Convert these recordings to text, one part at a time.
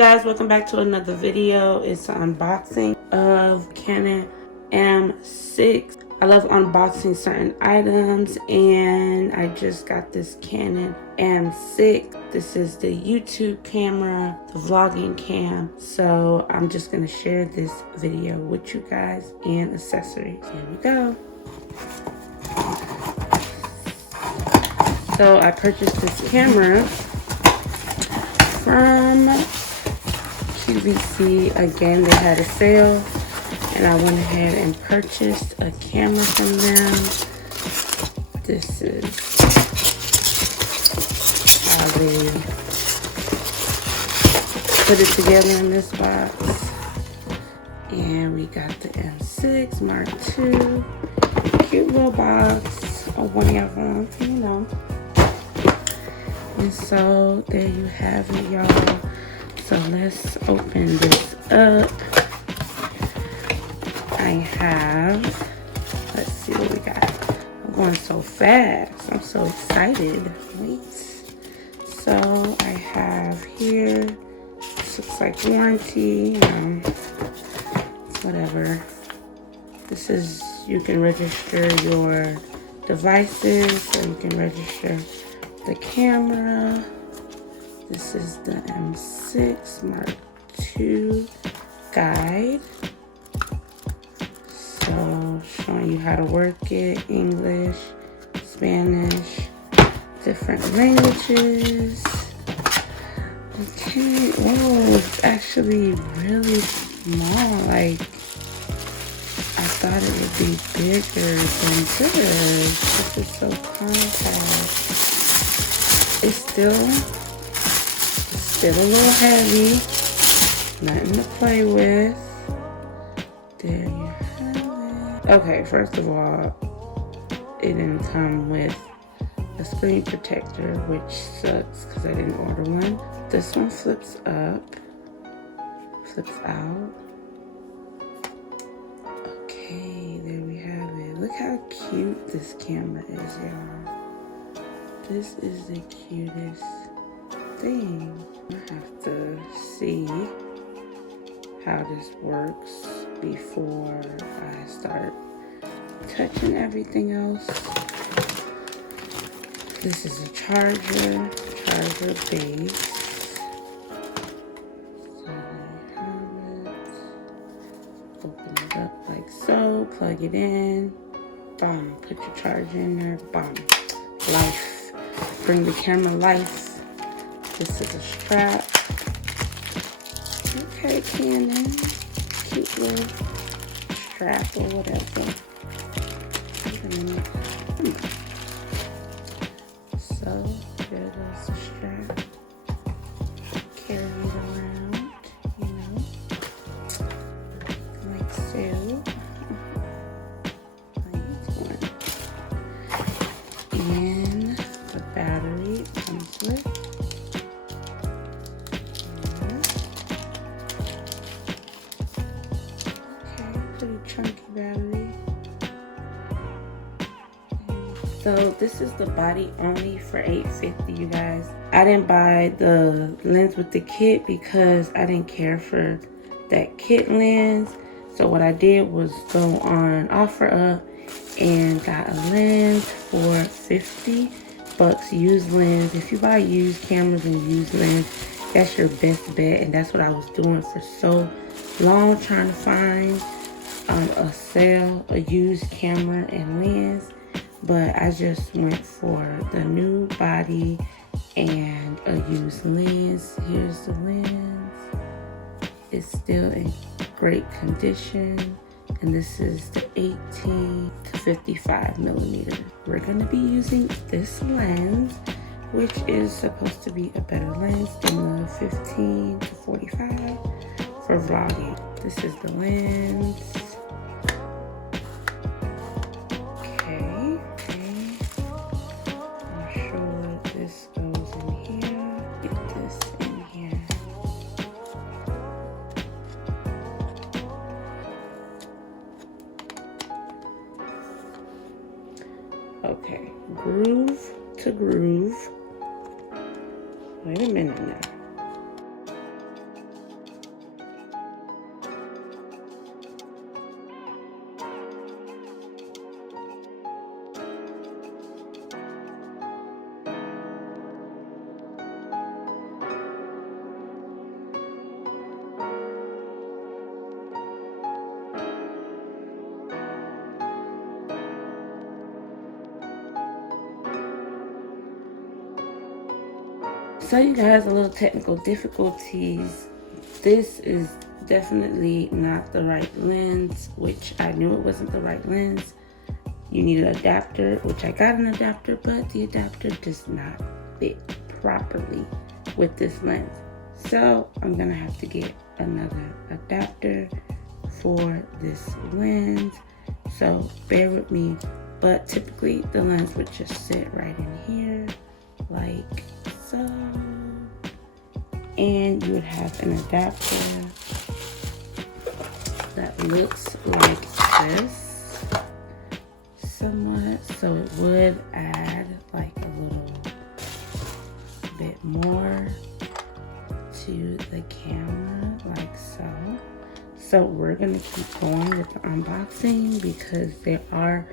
guys, welcome back to another video. It's an unboxing of Canon M6. I love unboxing certain items, and I just got this Canon M6. This is the YouTube camera, the vlogging cam. So I'm just gonna share this video with you guys and accessories. Here we go. So I purchased this camera from QVC. Again, they had a sale, and I went ahead and purchased a camera from them. This is how they put it together in this box. And we got the M6 Mark II. Cute little box, a one of them, you know. And so there you have it, y'all. So let's open this up. I have, let's see what we got. I'm going so fast. I'm so excited. Wait. So I have here, this looks like warranty, whatever. This is, you can register your devices, so you can register the camera. This is the M6 Mark II guide. So showing you how to work it, English, Spanish, different languages. Okay, oh, it's actually really small. Like, I thought it would be bigger than this. This is so compact. It's still a little heavy. Nothing to play with. There you have it. Okay, first of all, it didn't come with a screen protector, which sucks because I didn't order one. This one flips up, flips out. Okay, there we have it. Look how cute this camera is, y'all. This is the cutest thing. I have to see how this works before I start touching everything else. This is a charger base. So there you have it. Open it up like so, plug it in, bam, put your charger in there, bam, life. Bring the camera life. This is a strap. Okay, Canon. Cute little strap or whatever. So, there goes the strap. Carry it around, you know, like so. And the battery comes with. Chunky battery. So this is the body only for $8.50, you guys. I didn't buy the lens with the kit because I didn't care for that kit lens. So what I did was go on OfferUp and got a lens for $50 used lens. If you buy used cameras and used lens, that's your best bet, and that's what I was doing for so long, trying to find a sale, a used camera and lens. But I just went for the new body and a used lens. Here's the lens. It's still in great condition, and this is the 18 to 55 millimeter. We're going to be using this lens, which is supposed to be a better lens than the 15 to 45 for vlogging. This is the lens. Okay, groove to groove. Wait a minute now. So you guys, a little technical difficulties. This is definitely not the right lens, which I knew it wasn't the right lens. You need an adapter, which I got an adapter, but the adapter does not fit properly with this lens. So I'm gonna have to get another adapter for this lens. So bear with me, but typically the lens would just sit right in here, like so. And you would have an adapter that looks like this, somewhat. So it would add like a little bit more to the camera, like so. So we're gonna keep going with the unboxing because there are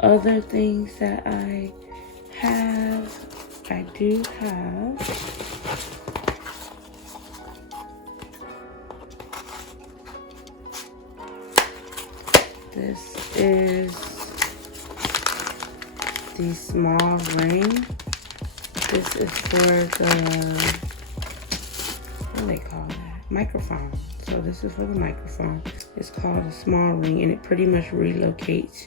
other things that I have. I do have this is the small ring. This is for the, what do they call that? Microphone. So this is for the microphone. It's called a small ring, and it pretty much relocates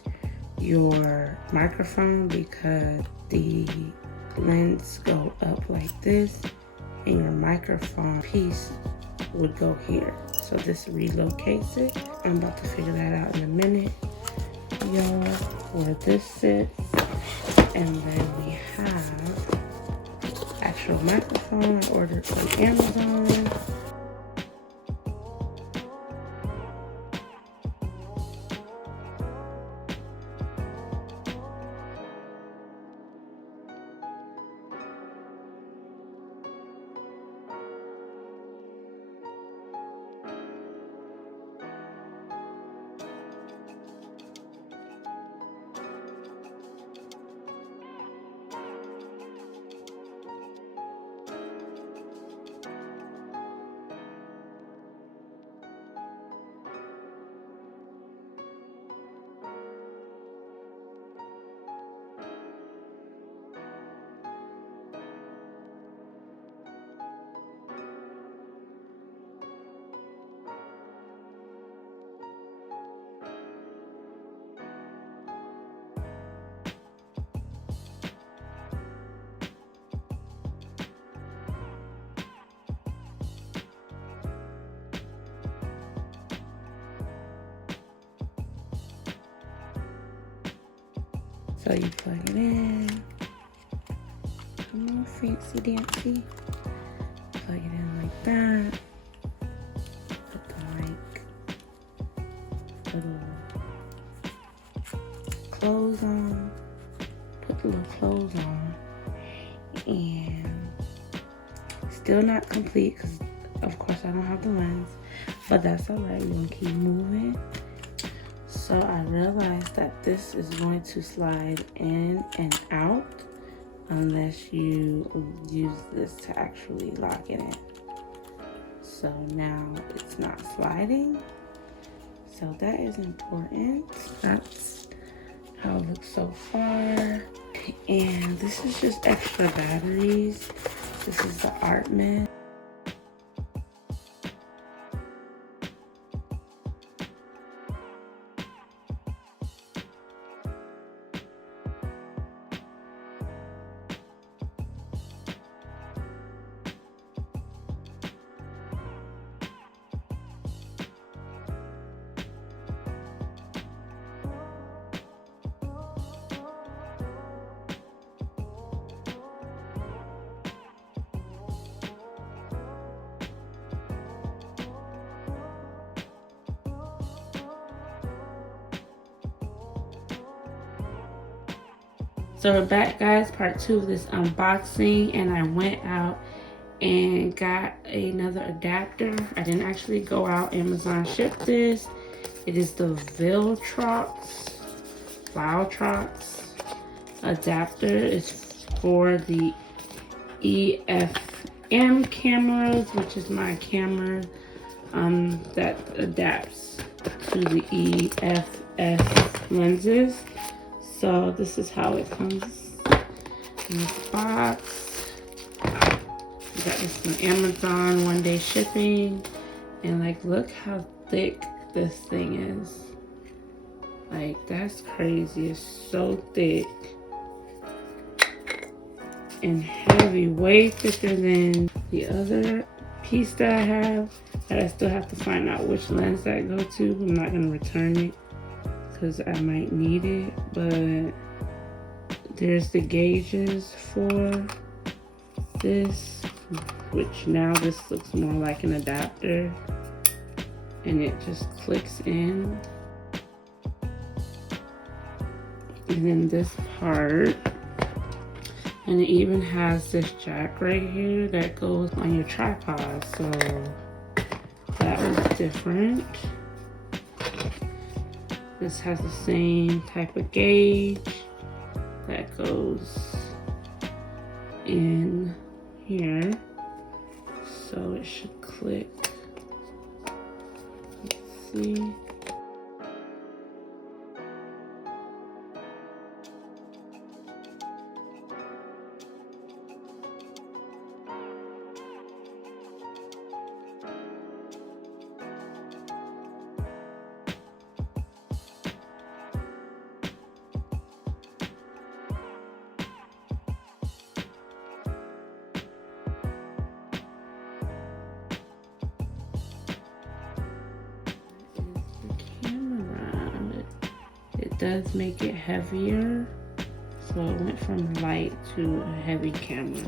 your microphone because the lens go up like this and your microphone piece would go here. So this relocates it. I'm about to figure that out in a minute, y'all, where this sits. And then we have actual microphone I ordered from Amazon. So you plug it in. Come on, fancy dancy. Plug it in like that. Put the like little clothes on. Put the little clothes on. And still not complete because of course I don't have the lens. But that's alright, we're gonna keep moving. So I realized that this is going to slide in and out unless you use this to actually lock it in. So now it's not sliding. So that is important. That's how it looks so far. And this is just extra batteries. This is the Oatmeal. So we're back, guys, part 2 of this unboxing, and I went out and got another adapter. I didn't actually go out. Amazon shipped this. It is the VLOGGI adapter. It's for the EFM cameras, which is my camera that adapts to the EFS lenses. So this is how it comes in this box. got this from Amazon, 1-day shipping. And like, look how thick this thing is. Like, that's crazy. It's so thick and heavy, way thicker than the other piece that I have. That I still have to find out which lens that go to. I'm not gonna return it because I might need it, but there's the gauges for this, which now this looks more like an adapter, and it just clicks in. And then this part, and it even has this jack right here that goes on your tripod, so that was different. This has the same type of gauge that goes in here, so it should click. Let's see. It does make it heavier, so it went from light to a heavy camera.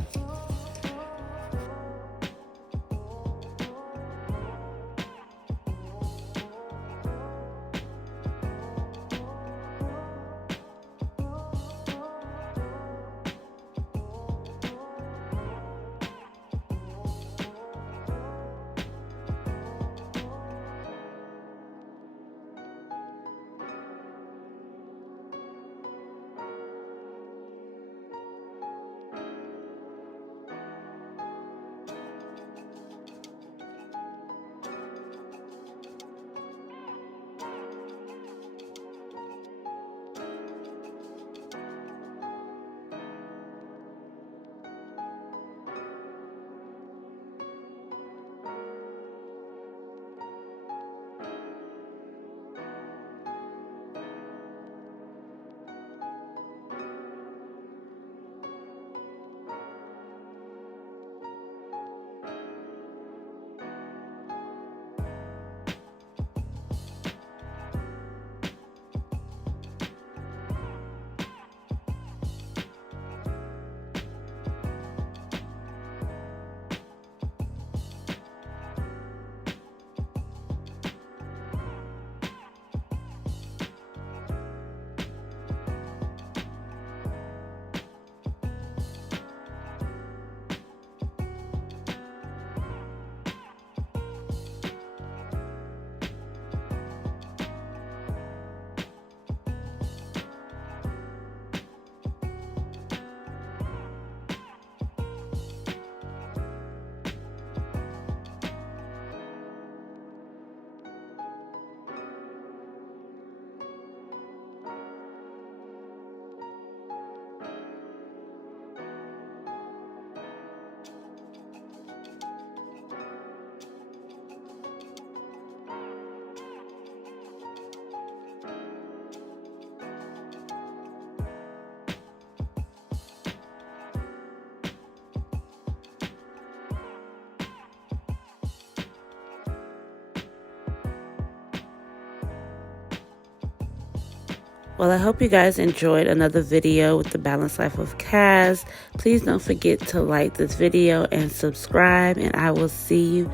Well, I hope you guys enjoyed another video with the Balanced Life of Kaz. Please don't forget to like this video and subscribe, and I will see you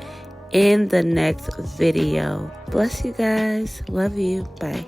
in the next video. Bless you guys. Love you. Bye.